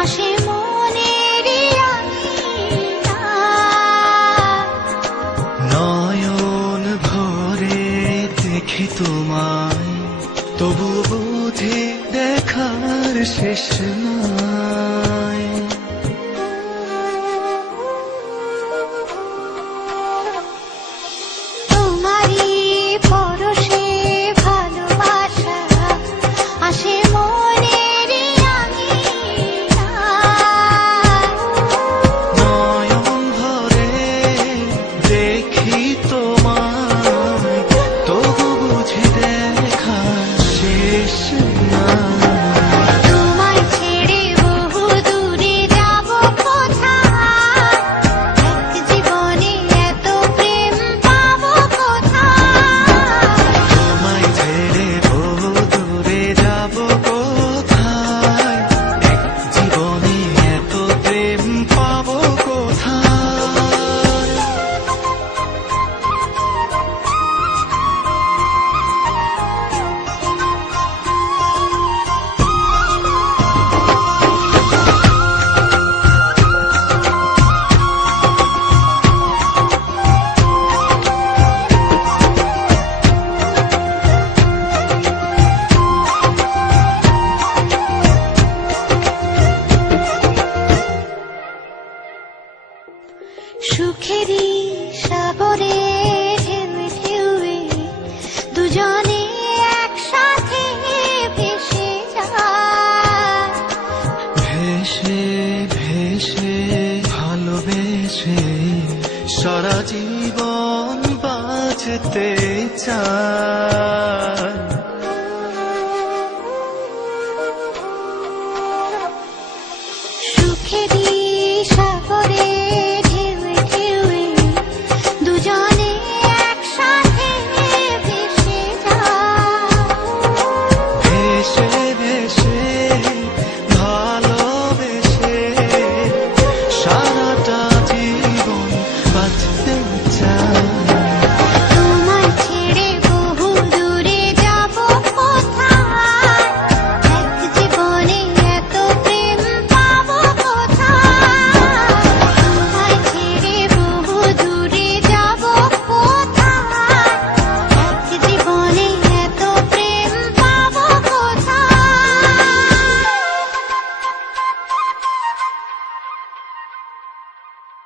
আসে মনের নয়ন ভরে দেখি তোমায়, তবু বুঝি দেখার শেষ নাই। তোমারই পরশে ভালোবাসা আসে মনের নয়ন ভরে দেখি তোমায়, তবু বুঝি দেখার শেষ নাই। তোমায় ছেড়ে বহু দূরে যাব কোথায়, এক জীবনে এত প্রেম পাবো কোথায়। তোমায় ছেড়ে বহু দূরে যাব কোথায়, এক জীবনে এত প্রেম পাবো কোথায়। সুখেরই সাগরে ঢেউ ঢেউয়ে দুজনে একসাথে ভেসে যায়। ভেসে ভেসে ভালোবেসে সারা জীবন বাঁচতে চায়। সুখেরই